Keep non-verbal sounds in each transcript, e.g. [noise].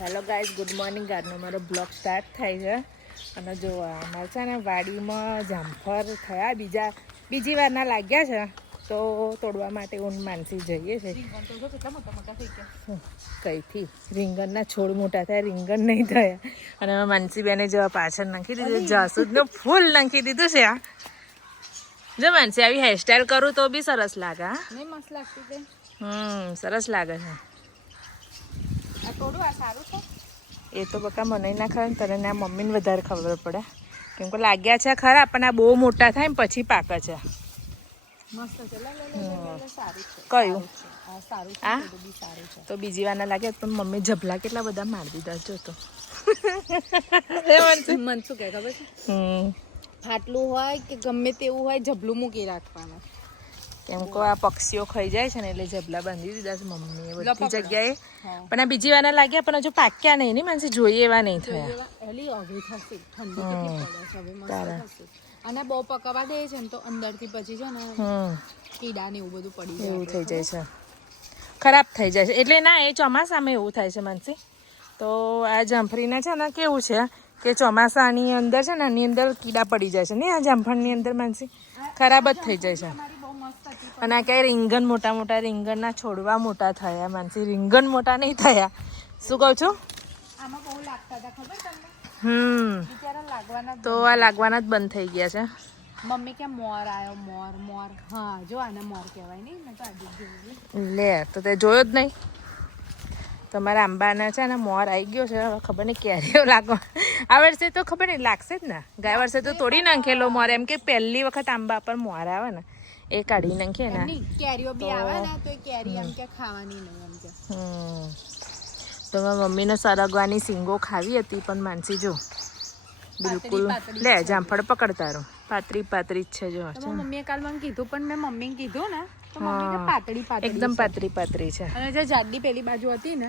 Hello guys good morning આજનો મારો blog start થાય છે. અને જો અમારે છે ને વાડીમાં જામફળ થયા. બીજા બીજી વારના લાગ્યા છે. તો તોડવા માટે ઊન માનસી જઈએ છે? કઈથી? રીંગણના છોડ મોટા થયા રીંગણ નહીં થયા. અને માનસી બેને જો પાછળ નાખી દીધું જાસૂદનું ફૂલ નાખી દીધું છે આ જો માનસી આવી હેરસ્ટાઈલ કરું તો બી સરસ લાગે હા. સરસ લાગે છે. એ તો બકા મને ના ખરા ને તને આ મમ્મીને વધારે ખબર પડે. કેમ કે લાગ્યા છે ખરા પણ આ બહુ મોટા થાય ને પછી પાકે છે. કયું? આ તો બીજી વાર ના લાગે પણ મમ્મી ઝભલા કેટલા બધા મારી દીધા જો તો. [laughs] મન શું કહે ખબર છે? ફાટલું હોય કે ગમે તેવું હોય ઝભલું મૂકી રાખવાનું. કેમ કે આ પક્ષીઓ ખાઈ જાય છે ને એટલે જબલા બાંધી દીધા છે મમ્મીએ બધી જગ્યાએ. પણ આ બીજી વાર લાગ્યા પણ હજુ પાક્યા નહીં ને માનસી જોઈએ એવા નહીં થયા. અને બહુ પકવા દે છે ને તો અંદરથી પછી છે ને કીડા ને એવું બધું પડી જાય એવું થઈ જાય છે. ખરાબ થઈ જાય છે. એટલે ના એ ચોમાસામાં એવું થાય છે માનસી. તો આ જામફળીના છે ને કેવું છે કે ચોમાસાની અંદર છે ને આની અંદર કીડા પડી જાય છે. ને આ જામફળની અંદર માનસી? ખરાબ જ થઈ જાય છે. અને આ ક્યાંય રીંગણ મોટા મોટા રીંગણના છોડવા મોટા થયા માનસી. રીંગણ મોટા નહીં થયા. શું કહું છું? આમાં બહુ લાગતા હતા ખબર તમને? હમ. લાગવાના તો આ લાગવાના જ બંધ થઈ ગયા છે. મમ્મી કે મોર આવ્યો મોર મોર. હા જો આને મોર કહેવાય નહીં મેં તો લે તો તે જોયો જ નહીં. તમારા આંબાના છે ને મોર આવી ગયો છે. હવે ખબર નહીં ક્યારે [laughs] લાગવા. આ વર્ષે તો ખબર નહીં લાગશે જ ને. ગયા વર્ષે તો તોડી નાખેલો મોર. એમ કે પહેલી વખત આંબા પર મોર આવે ને. એ કાઢી નાખીએ ને. કેરીઓ બી આવે ને તો કેરી એમ કે ખાવાની નહીં એમ કે. હમ. તો મમ્મીને સરગવાની સિંગો ખાવી હતી પણ માનસી જો બિલકુલ લે જામફળ પકડ તારો પાતરી પાતરી જ છે જો મમ્મીએ કાલ મને કીધું પણ મેં મમ્મીને કીધું ને પાતળી પાતળી એકદમ પાતરી પાતળી પાતળી છે. અને જે પેલી બાજુ હતી ને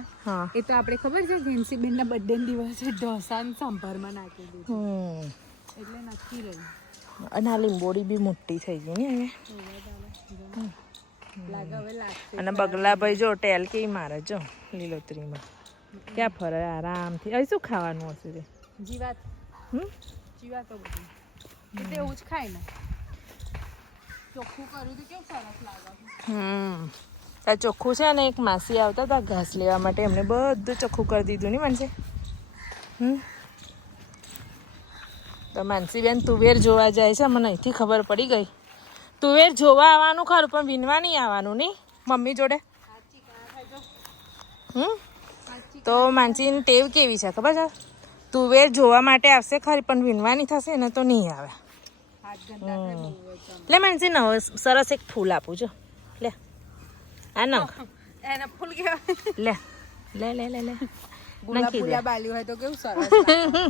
એ તો આપણે ખબર છે ઘેન્સીબેન ના બર્થડે દિવસે ઢોસા ને સંભારમાં નાખી દીધું. હમ. એટલે નથી રહી અને આ લીંબોડી બી મોટી થઈ ગઈ ને હવે. અને બગલાભાઈ જો ટેલ કે મારે જો લીલોતરીમાં. ક્યાં ફરે? આરામથી. અહીં શું ખાવાનું હશે તે? જીવાત હમ? જીવાતો બધી. એવું જ ખાય ને. ચોખ્ખું કર્યું તો કેવું સરસ લાગે. હમ. આ ચોખ્ખું છે ને એક માસી આવતા હતા ઘાસ લેવા માટે. એમને બધું ચોખ્ખું કરી દીધું. ને મને હમ? તો માનસીબેન તુવેર જોવા જાય છે. મને અહીંથી ખબર પડી ગઈ. તુવેર જોવા આવવાનું ખરું પણ વિનવા નહીં આવવાનું નહીં? મમ્મી જોડે? હમ? તો માનસીની ટેવ કેવી છે? ખબર છે? તુવેર જોવા માટે આવશે ખરી પણ વિનવાની થશે ને તો નહીં આવે. લે માનસી નવ સરસ એક ફૂલ આપું જો લે. આ નંખ. લે. લે લે લે લે. નાખી દે. બાલ્યું હોય તો કેવું સરસ.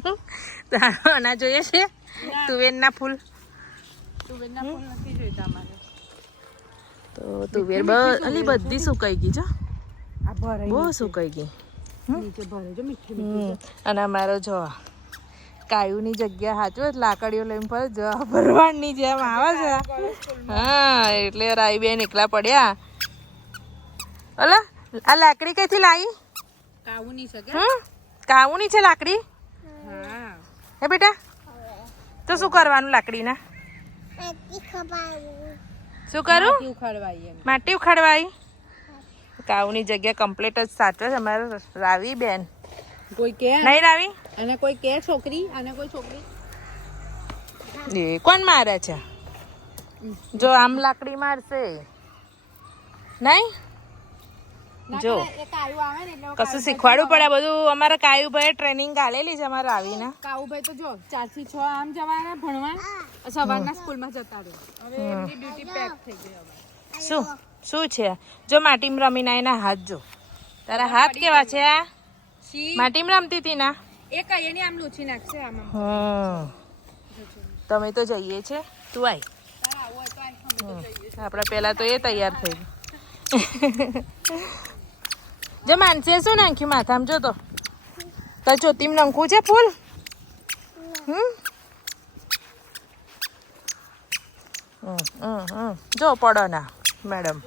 [laughs] તારો જોઈએ છે? તુવેરના ફૂલ. તુવેરના ફૂલ નથી જોઈતા અમારે. તો તુવેર અલી બધી સુકાઈ ગઈ છે બહુ સુકાઈ ગઈ. નીચે ભરે જો મીઠી મીઠી અને અમારો જો કાયુની જગ્યા હાચો લાકડીઓ લઈને ફરે જો ભરવાડની જેમ આવે છે. હા એટલે રાઈબેન એકલા પડ્યા. અલા આ લાકડી કઈથી લાવી? હમ? કાવુની છે લાકડી? હા. હે બેટા? તો શું કરવાનું લાકડીના? શું કરું? માટી ઉખાડવાઈ કાવની જગ્યા કમ્પ્લીટ જ સાચવે છે અમારે રાવી બેન. કોઈ કે? નહીં રાવી? અને કોઈ કે છોકરી? અને કોઈ છોકરી? એ કોણ મારે છે? જો આમ લાકડી મારશે. નહીં? જો. કરે, એ કાયું આવે ને એટલે કશું શીખવાડવું પડે બધું અમારા કાયુભાઈ ટ્રેનિંગ આલેલી છે અમારે આવીને કાવુભાઈ તો જો ચારથી છ આમ જવાના ભણવા. સવારના સ્કૂલમાં જતા રહે. હવે એમની ડ્યુટી પેક થઈ ગઈ શું? શું છે? જો માટીમાં રમીને એના હાથ જો. તારા હાથ કેવા છે આ? માટીમ રમતી હતી ના? એ કઈ ની આમ લૂછી નાખશે આમ તમે તો જઈએ છે. તું આય. આપણે પહેલા તો એ તૈયાર થઈ ગયું. જો માનસીએ શું નાખ્યું માથામાં જો તો તો ચોતીમ નંખું છે ફૂલ? હમ. જો પડો ના મેડમ.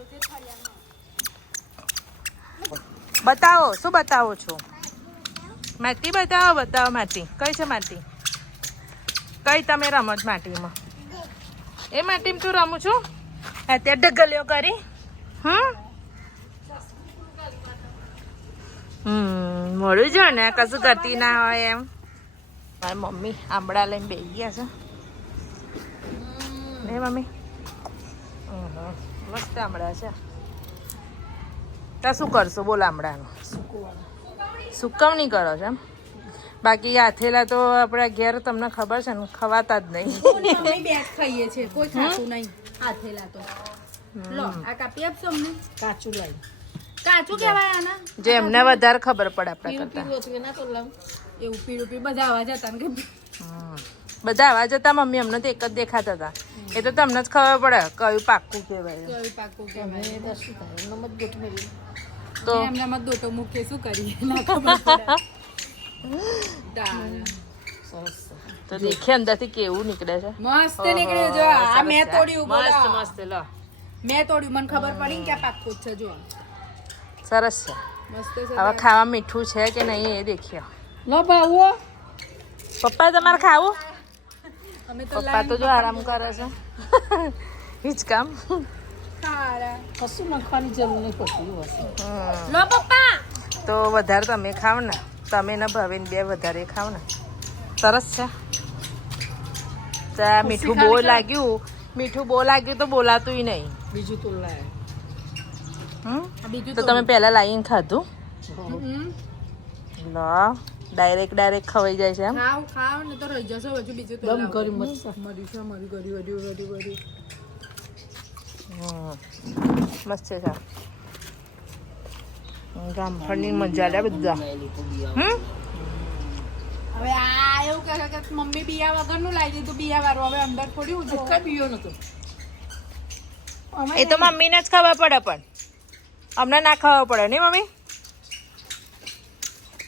બતાવો, શું બતાવો છો? માટી બતાવો બતાવો માટી. કઈ છે માટી? કઈ તમે રમો જ માટીમાં? એ માટીમાં તું રમું છું? અત્યારે ઢગલીઓ કરી. હમ? હમ મળ્યું છે ને? કશું કરતી ના હોય એમ. મારી મમ્મી આંબળા લઈને બેસી ગયા છે. ને મમ્મી? મસ્ત આંબળા છે. તો શું કરશો? બોલ આંબળાનું. સુકવણી. કરો છો એમ? બાકી આથેલા તો આપણા ઘેર તમને ખબર છે ને ખવાતા જ નહીં. બે ખાઈએ છીએ. કોઈ ખાતું નહીં. આથેલા તો. લો આ કાપી આપશો અમને? કાચું લાવી કાચું કહેવાય આના. જે એમને વધારે ખબર પડે આપણા કરતા. એવું પીળું પીળું બધા આવા જતા ને કે બધા આવા જતા મમ્મી અમને તો એક જ દેખાતા હતા. એ તો તમને જ ખબર પડે કયું પાક્કું કહેવાય. કયું પાક્કું કહેવાય? શું થાય એમનો મત ગોઠવેલી. તો એમનામાં દોટો મૂકે શું કરીએ? [laughs] ના ખબર પડે. તો દેખે અંદરથી કેવું નીકળે છે. મસ્ત નીકળે જો આ મેં તોડ્યું મસ્ત મસ્ત લો. મેં તોડ્યું મને ખબર પડી ને કે પાક્કું જ છે જો સરસ છે. હવે ખાવા મીઠું છે કે નહીં એ દેખ્યો લો ભાવો પપ્પા તમારે ખાવું? પપ્પા તો જો આરામ કરે છે. [laughs] હિચકામ કશું નાખવાની જરૂર નહીં પડતી હશે હમ. લો પપ્પા. તો વધારે તમે ખાવ ને. તમે ને ભાવિન બે વધારે ખાવ ને. સરસ છે. મીઠું બહુ લાગ્યું. મીઠું બહુ લાગ્યું તો બોલાતું નહીં. બીજું તો લાય. તો તમે પહેલા લાવીને ખાધું. લો ડાયરેક્ટ ડાયરેક્ટ ખવાઈ જાય છે એમ. ખાવ ખાવ ને તો રહી જશો હજુ બીજું તો દમ કરી મસ્ત મરી છે મરી વરી વરી વરી હમ. મસ્ત છે ચા જામફળની મજા લે બધા. હમ? હવે આ એવું કહે કે મમ્મી બિયા વગરનું લાવી દીધું બિયા વાળું. હવે અંદર થોડી કઈ પીયો નતો. એ તો મમ્મીને જ ખબર પડે પણ. અમને ના ખાવા પડે નહીં મમ્મી?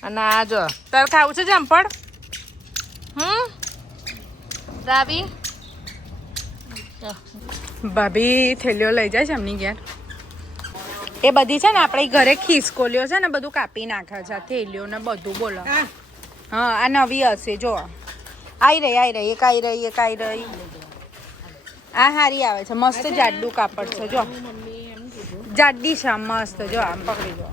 અને આ જો તારે ખાવું છે જામફળ હમ? રાવી ભાભી થેલીઓ લઈ જાય છે એમની ઘેર. એ બધી છે ને આપણે ઘરે ખિસકોલીઓ છે ને બધું કાપી નાખે છે થેલીઓ ને બધું બોલો. હા. આ નવી હશે જો આવી રહી આવી રહી એક આવી રહી એક આવી રહી. આ હારી આવે છે મસ્ત જાડું કાપડ છે જો જાડી છે, આમ મસ્ત. જો, આમ પકડી નથી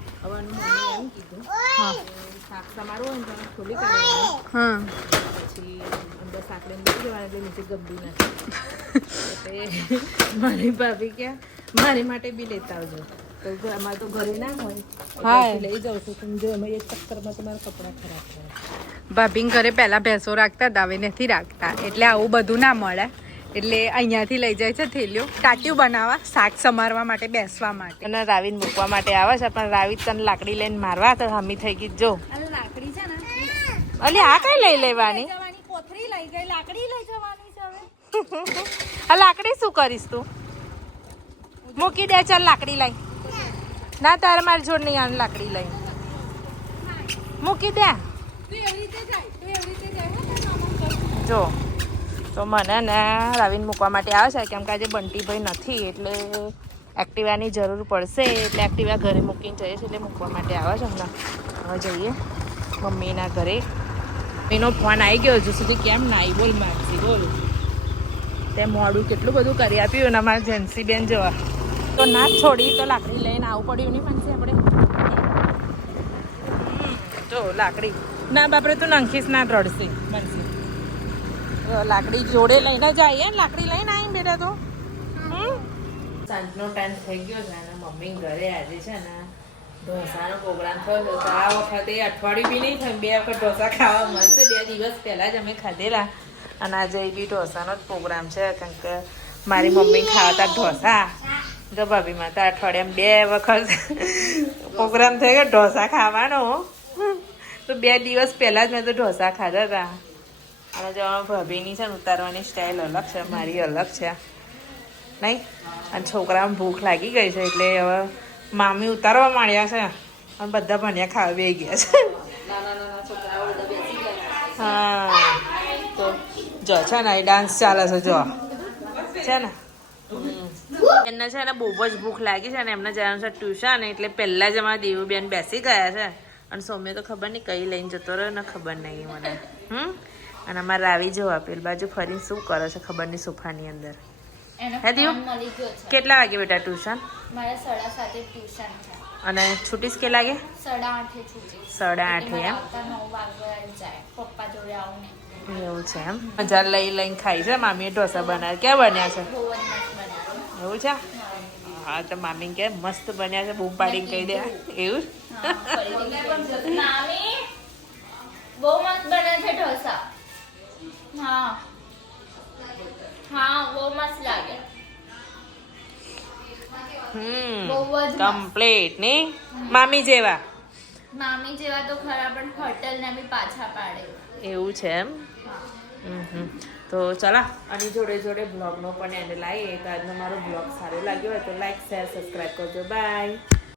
મારી ભાભી ક્યાં મારી માટે બી લેતા આવજો તો અમારે તો ઘરે ના હોય. હા. લઈ જાઉં છું તમે જો એમાં એક ચક્કરમાં તમારા કપડાં ખરાબ થાય ભાભીન ઘરે પહેલા ભેંસો રાખતા દાવે નથી રાખતા. એટલે આવું બધું ના મળે. એટલે અહીંયાથી લઈ જાય છે થેલીઓ. ટાટિયું બનાવવા શાક સમારવા માટે બેસવા માટે. અને રાવીને મૂકવા માટે આવે છે પણ રાવી તને લાકડી લઈને મારવા તો હમી થઈ ગઈ. જો. લાકડી છે ને. અલી આ કઈ લઈ લેવાની? કોથરી લઈ ગઈ. લાકડી લઈ જવાની છે હવે. આ લાકડી શું કરીશ તું? મૂકી દે ચાલ લાકડી લઈ. ના તારે મારી જોડ નહીં આને લાકડી લઈ. મૂકી દે. જો. તો મને ને રાવીને મૂકવા માટે આવે છે, કેમ કે આજે બંટીભાઈ નથી, એટલે એક્ટિવાની જરૂર પડશે, એટલે એક્ટિવા ઘરે મૂકીને જઈએ છીએ, એટલે મૂકવા માટે આવે છે હમણાં. હવે જઈએ મમ્મીના ઘરે. એનો ફોન આવી ગયો, હજુ સુધી કેમ ના આવી બોલ મારસી બોલ. તે મોડું કેટલું બધું કરી આપ્યું ને અમારે જેન્સી બેન જવા. તો ના છોડી, તો લાકડી લઈને આવવું પડ્યું નહીં પણ આપણે. જો લાકડી. ના બાપરે તું નાખીશ ના રડશે તો લાકડી જોડે લઈને જઈએ લાકડી લઈને આવી બેટા તો. સાંજનો ટાઈમ થઈ ગયો છે અને મમ્મી ઘરે આજે છે ને ઢોસાનો પ્રોગ્રામ થયો હતો તો આ વખતે અઠવાડિયું બી નહીં થયું, બે વખત ઢોસા ખાવા મળશે. બે દિવસ પહેલાં જ અમે ખાધેલા. અને આજે બી ઢોસાનો જ પ્રોગ્રામ છે, કારણ કે મારી મમ્મી ખાવાતા ઢોસા. જો ભાભી માતા અઠવાડિયામાં બે વખત પ્રોગ્રામ થઈ ગયો ઢોસા ખાવાનો. તો બે દિવસ પહેલાં જ મેં તો ઢોસા ખાધા હતા. અને જો ભાભીની છે ને ઉતારવાની સ્ટાઇલ અલગ છે, મારી અલગ છે. નહીં? અને છોકરાઓને ભૂખ લાગી ગઈ છે એટલે હવે મામી ઉતારવા માંડ્યા છે. અને બધા ભણ્યા ખાવા બે ગયા છે. હા. તો જો, છે ને એ ડાન્સ ચાલે છે, જો. છે ને? એમને છે ને બહુ જ ભૂખ લાગી છે ને, એમને જવાનું છે ટ્યુશન એટલે પહેલાં જ અમારા દેવુબેન બેસી ગયા છે. અને સૌમ્ય તો ખબર નહીં કઈ લઈને જતો રહ્યો ને ખબર નહીં મને. હમ? અને અમારે આવી જવું આપેલ બાજુ ફરીને શું કરે છે ખબર નહીં સોફાની અંદર? હે દીવ? કેટલા વાગે બેટા ટ્યુશન? મારે સાડા સાતે ટ્યુશન છે. અને છૂટીશ કે લાગે? સાડા આઠે છૂટી સાડા આઠે એમ? પપ્પા જોડે આવું એવું છે એમ? મજા લઈ લઈને ખાઈ છે મામીએ ઢોસા બનાવ્યા. ક્યાં બન્યા છે? એવું છે? હા તો મામી કે મસ્ત બન્યા છે બૂમ પાડીને કહી દે. એવું બહુ મસ્ત બન્યા છે ઢોસા. હા. હા બહુ મસ્ત લાગે. હમ. કમ્પ્લીટ નહીં? મામી જેવા. મામી જેવા તો ખરા પણ હોટલ ને બી પાછા પાડે. એવું છે એમ. તો ચલા આની જોડે જોડે બ્લોગનો પણ એન્ડ લાવીએ તો આજનો મારો બ્લોગ સારો લાગ્યો હોય તો લાઈક શેર સબસ્ક્રાઈબ કરજો. બાય